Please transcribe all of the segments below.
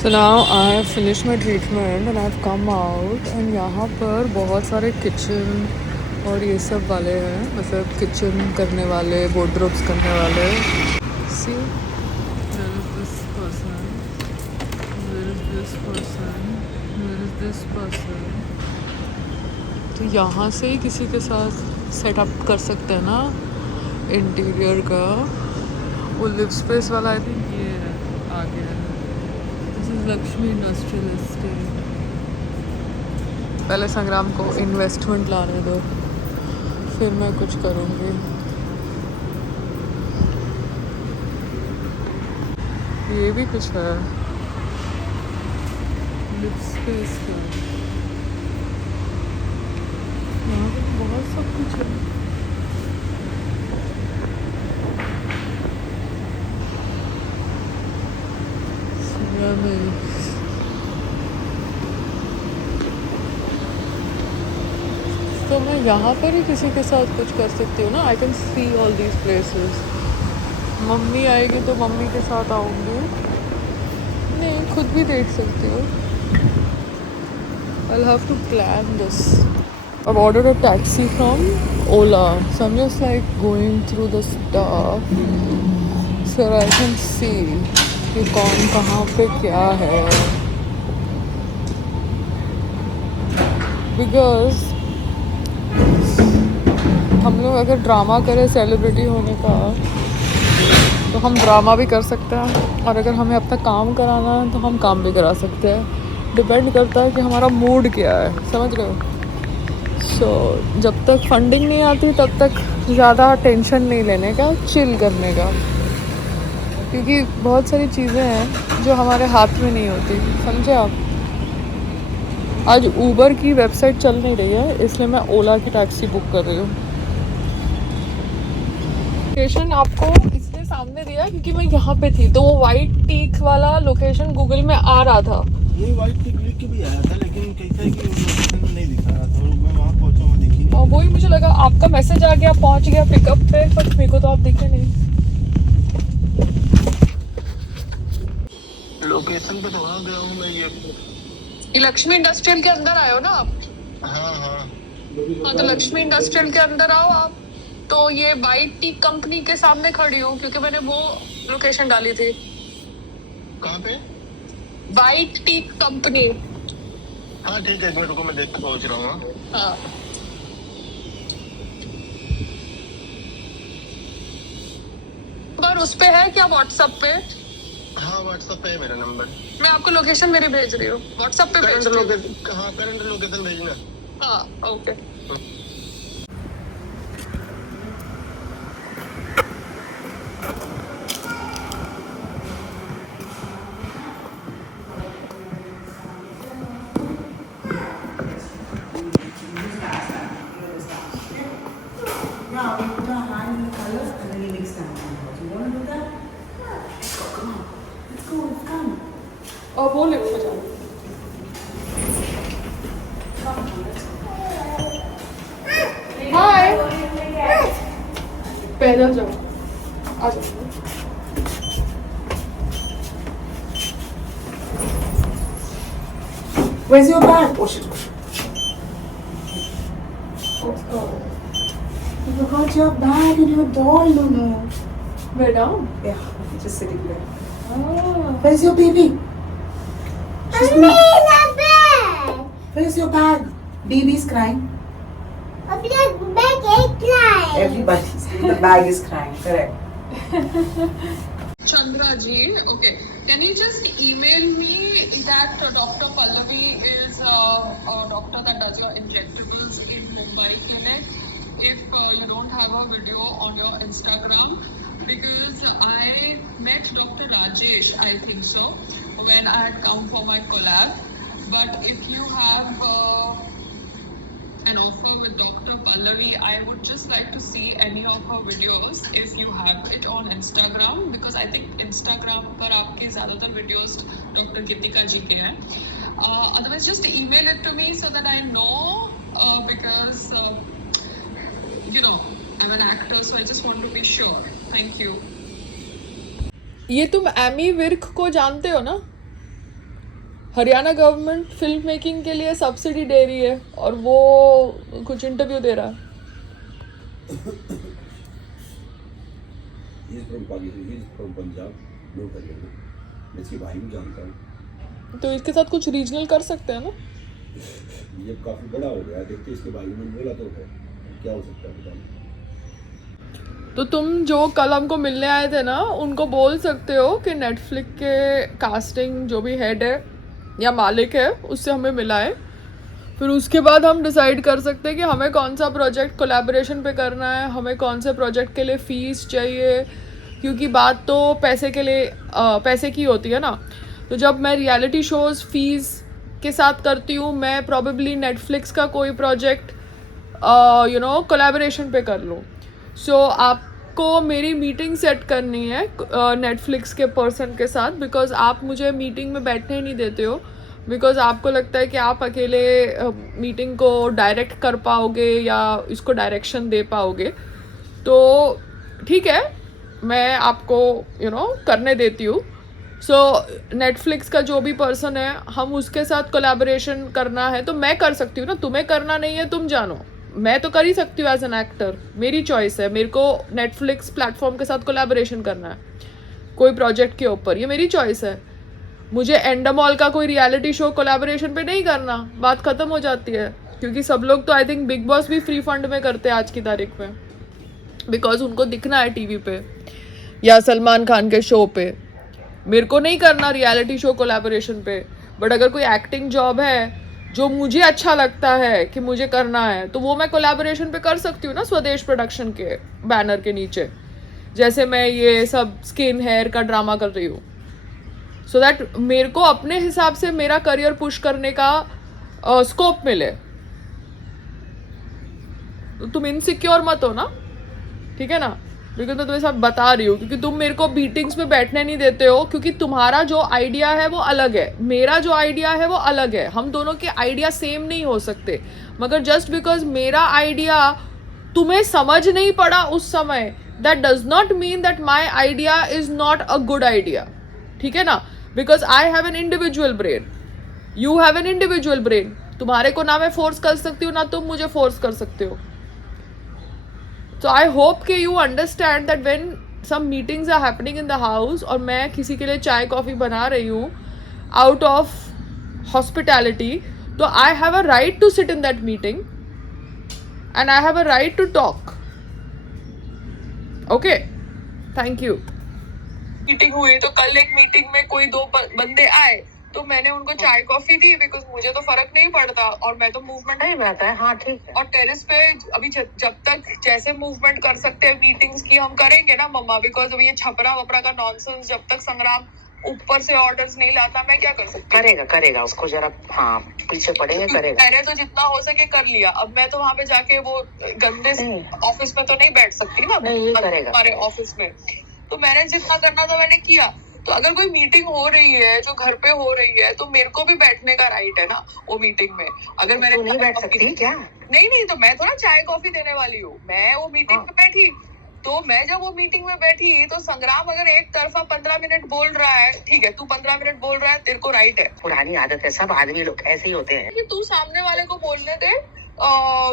So now I have finished my treatment and I've come out and यहाँ पर बहुत सारे किचन और ये सब वाले हैं, मतलब किचन करने वाले, वार्डरोब्स करने वाले. See, there is this person, there is this person, there is this person. तो यहाँ से ही किसी के साथ सेटअप कर सकते हैं ना इंटीरियर का. वो लिव स्पेस वाला आई थिंक ये है आगे है. Lakshmi industrial estate. पहले संग्राम को इन्वेस्टमेंट लाने दो, फिर मैं कुछ करूँगी. ये भी कुछ है लिव स्पेस का. यहाँ पे बहुत सब कुछ है. तो मैं यहाँ पर ही किसी के साथ कुछ कर सकती हूँ ना. I can see all these places. Mummy आएगी तो मम्मी के साथ आऊँगी. नहीं, खुद भी देख सकती हूँ. I'll have to plan this. I've ordered a taxi from Ola, so I'm just like going through the stuff so I can see कि कौन कहाँ पे क्या है. Because हम लोग अगर ड्रामा करें सेलिब्रिटी होने का तो हम ड्रामा भी कर सकते हैं, और अगर हमें अपना काम कराना है तो हम काम भी करा सकते हैं. डिपेंड करता है कि हमारा मूड क्या है, समझ रहे हो. सो जब तक फंडिंग नहीं आती तब तक ज़्यादा टेंशन नहीं लेने का, चिल करने का. क्योंकि बहुत सारी चीज़ें हैं जो हमारे हाथ में नहीं होती, समझे आप. आज ऊबर की वेबसाइट चल नहीं रही है, इसलिए मैं ओला की टैक्सी बुक कर रही हूँ. लोकेशन आपको इसने सामने दिया क्योंकि मैं यहाँ पे थी, तो वो वाइट टीक वाला लोकेशन गूगल में आ रहा था. नहीं, वाइट टिक लिख के भी आया था, लेकिन कैसा है कि लोकेशन नहीं दिखा रहा था. और मैं वहाँ पहुँचा, वहाँ दिखी नहीं. और वही मुझे लगा आपका मैसेज आ गया, पहुँच गया पिकअप पे, पर मेरे को तो आप दिखे नहीं. लोकेशन पे तो वहाँ गया हूँ मैं. ये लक्ष्मी इंडस्ट्रियल के अंदर आए हो ना आप. हाँ हाँ हाँ, तो लक्ष्मी इंडस्ट्रियल के अंदर आओ आप. तो ये वाइट टी कंपनी के सामने खड़ी हूँ क्योंकि मैंने वो लोकेशन डाली थी. कहाँ पे? White T company. हाँ ठीक है, एक मिनट रुको, मैं देख के पहुँच रहा हूँ. हाँ, पर उस पे है क्या व्हाट्सएप पे? हाँ, व्हाट्सएप पे है मेरा नंबर. मैं आपको लोकेशन मेरी भेज रही हूँ, व्हाट्सएप पे भेज करंट रही हूँ. लोकेशन. हाँ, करंट लोकेशन भेजना. हाँ, okay. Now we put our hand in the color and then we mix them. Do you want to do that? Let's go, come on. Let's go, let's come. और वो lift में जाओ. Come on, let's go. हाय, पैदल जाओ. आ जाओ. Where's your bag? Oh shit, oh shit. You forgot your bag and your doll, Lulu. We're down. Yeah, just sitting there. Ah. Where's your baby? She's I'm not. in a bed. Where's your bag? Baby's crying. Of the bag is crying. Everybody's. The bag is crying. Correct. Chandra ji, okay. Can you just email me that Dr. Pallavi is a doctor that does your injectables in Mumbai clinic? If you don't have a video on your Instagram, because I met Dr. Rajesh, I think so, when I had come for my collab. But if you have an offer with Dr. Pallavi, I would just like to see any of her videos if you have it on Instagram, because I think Instagram पर आपके ज़्यादातर videos Dr. Gitika जी के हैं. Otherwise, just email it to me so that I know, because you know I'm an actor, so I just want to be sure. Thank you. ये तुम Amy Virk को जानते हो ना? हरियाणा गवर्नमेंट फिल्म मेकिंग के लिए सब्सिडी दे रही है और वो कुछ इंटरव्यू दे रहा है. He is from Pakistan, he is from Punjab, no Haryana. मैं इसके भाई भी जानता हूँ. तो इसके साथ कुछ रीजनल कर सकते हैं ना. ये काफी बड़ा हो गया, देखते इसके भाई ने बोला तो है, क्या हो सकता है बताओ. तो तुम जो कल हमको मिलने आए थे ना, उनको बोल सकते हो कि नेटफ्लिक्स के कास्टिंग जो भी हेड है या मालिक है उससे हमें मिलाए. फिर उसके बाद हम डिसाइड कर सकते हैं कि हमें कौन सा प्रोजेक्ट कोलैबोरेशन पे करना है, हमें कौन से प्रोजेक्ट के लिए फ़ीस चाहिए, क्योंकि बात तो पैसे के लिए पैसे की होती है ना. तो जब मैं रियलिटी शोज़ फीस के साथ करती हूँ, मैं प्रॉबेबली नेटफ्लिक्स का कोई प्रोजेक्ट कोलैबोरेशन पे कर लूँ. सो आपको मेरी मीटिंग सेट करनी है नेटफ्लिक्स के पर्सन के साथ, बिकॉज आप मुझे मीटिंग में बैठने ही नहीं देते हो, बिकॉज आपको लगता है कि आप अकेले मीटिंग को डायरेक्ट कर पाओगे या इसको डायरेक्शन दे पाओगे. तो ठीक है, मैं आपको करने देती हूँ. सो नेटफ्लिक्स का जो भी पर्सन है, हम उसके साथ कोलैबोरेशन करना है तो मैं कर सकती हूँ ना. तुम्हें करना नहीं है, तुम जानो. मैं तो कर ही सकती हूँ एज एन एक्टर, मेरी चॉइस है. मेरे को नेटफ्लिक्स प्लेटफॉर्म के साथ कोलैबोरेशन करना है कोई प्रोजेक्ट के ऊपर, ये मेरी चॉइस है. मुझे एंडामॉल का कोई रियलिटी शो कोलैबोरेशन पे नहीं करना, बात ख़त्म हो जाती है. क्योंकि सब लोग तो आई थिंक बिग बॉस भी फ्री फंड में करते हैं आज की तारीख में, बिकॉज उनको दिखना है टीवी पे या सलमान खान के शो पे. मेरे को नहीं करना रियलिटी शो कोलैबोरेशन पे. बट अगर कोई एक्टिंग जॉब है जो मुझे अच्छा लगता है कि मुझे करना है, तो वो मैं कोलैबोरेशन पे कर सकती हूँ ना, स्वदेश प्रोडक्शन के बैनर के नीचे, जैसे मैं ये सब स्किन हेयर का ड्रामा कर रही हूँ. सो दैट मेरे को अपने हिसाब से मेरा करियर पुश करने का स्कोप मिले. तो तुम इनसिक्योर मत हो ना, ठीक है ना. बिकॉज मैं तुम्हें सब बता रही हूँ, क्योंकि तुम मेरे को मीटिंग्स में बैठने नहीं देते हो, क्योंकि तुम्हारा जो आइडिया है वो अलग है, मेरा जो आइडिया है वो अलग है. हम दोनों के आइडिया सेम नहीं हो सकते, मगर जस्ट बिकॉज मेरा आइडिया तुम्हें समझ नहीं पड़ा उस समय, that does not mean that my idea is not a good idea. ठीक है ना. Because I have an individual brain, you have an individual brain. तुम्हारे को ना मैं फोर्स कर सकती हूँ, ना तुम मुझे फोर्स कर सकते हो. So I hope कि you understand that when some meetings are happening in the house और मैं किसी के लिए चाय कॉफ़ी बना रही हूँ out of hospitality, तो I have a right to sit in that meeting and I have a right to talk. Okay? Thank you. Meeting हुई तो कल एक मीटिंग में कोई दो बंदे आए तो मैंने उनको चाय कॉफी दी, बिकॉज मुझे तो फर्क नहीं पड़ता और मैं तो मूवमेंट नहीं रहता है. हाँ ठीक है. और टेरेस पे अभी जब तक जैसे मूवमेंट कर सकते हैं मीटिंग्स की हम करेंगे ना मम्मा, बिकॉज अभी ये छपरा वपरा का नॉनसेंस जब तक संग्राम ऊपर से ऑर्डर्स नहीं लाता, मैं क्या कर सकती हूँ. करेगा उसको जरा हाँ पीछे पड़ेंगे, करेगा. मैंने तो जितना हो सके कर लिया. अब मैं तो वहाँ पे जाके वो गंदे ऑफिस में तो नहीं बैठ सकती ना, नहीं करेगा हमारे ऑफिस में. तो मैंने जितना करना था मैंने किया. तो अगर कोई मीटिंग हो रही है जो घर पे हो रही है, तो मेरे को भी बैठने का राइट है ना वो मीटिंग में. अगर मैंने नहीं बैठ सकती क्या? नहीं तो मैं थोड़ा चाय कॉफी देने वाली हूँ. मैं वो मीटिंग में बैठी, तो मैं जब वो मीटिंग में बैठी तो संग्राम अगर एक तरफा 15 मिनट बोल रहा है, ठीक है तू 15 मिनट बोल रहा है, तेरे को राइट है. पुरानी आदत है, सब आदमी लोग ऐसे ही होते हैं कि तू सामने वाले को बोलने दे,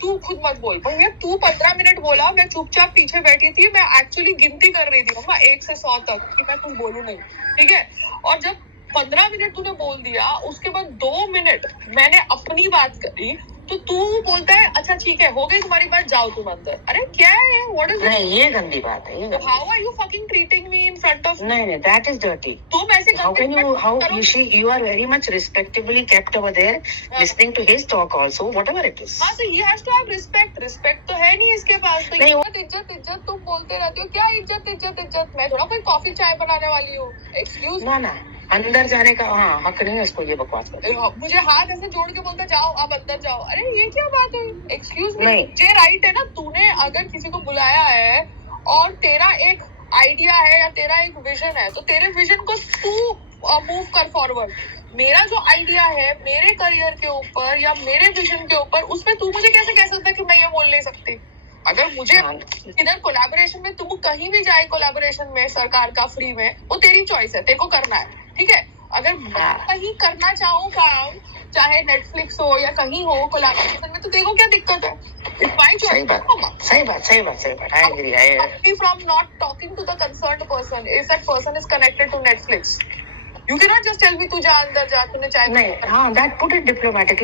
तू खुद मत बोल. भैया तू 15 मिनट बोला, मैं चुपचाप पीछे बैठी थी. मैं एक्चुअली गिनती कर रही थी मम्मा 1 से 100 तक कि मैं कुछ बोलूं नहीं, ठीक है. और जब 15 मिनट तूने बोल दिया, उसके बाद 2 मिनट मैंने अपनी बात करी, तो तू बोलता है अच्छा ठीक है हो गई तुम्हारी बात, जाओ तुम अंदर. अरे क्या है व्हाट इज नहीं, ये गंदी बात है. ये how are you fucking treating me in front of. नहीं दैट इज डर्टी. तुम ऐसे how can you how you are very much respectably kept over there listening to his talk also whatever it is. हां so he has to have respect तो है नहीं इसके पास. तो इज्जत तुम बोलते रहते हो. क्या इज्जत? मैं थोड़ा कोई कॉफी चाय बनाने वाली हूँ. एक्सक्यूज ना अंदर जाने का हाँ हक नहीं है उसको ये बकवास कर. मुझे हाथ ऐसे जोड़ के बोलता जाओ आप अंदर जाओ. अरे ये क्या बात है? एक्सक्यूज मी, ये राइट है ना. तूने अगर किसी को बुलाया है और तेरा एक आइडिया है या तेरा एक विजन है, तो तेरे विजन को तू मूव कर फॉरवर्ड. मेरा जो आइडिया है मेरे करियर के ऊपर या मेरे विजन के ऊपर, उसमें तू मुझे कैसे कह सकता है कि मैं ये बोल नहीं सकती. अगर मुझे इधर कोलैबोरेशन में, तुम कहीं भी जाए कोलैबोरेशन में सरकार का फ्री में, वो तेरी चॉइस है, तेरे को करना है, ठीक है. अगर कहीं करना चाहो काम, चाहे नेटफ्लिक्स हो या कहीं हो कोलैबोरेशन में, तो देखो क्या दिक्कत है. It's my choice. सही बात. I agree. From not talking to the concerned person, if that person is connected to Netflix, you cannot just tell me तू जा अंदर जा, तूने चाय नहीं, हाँ, that put it diplomatically.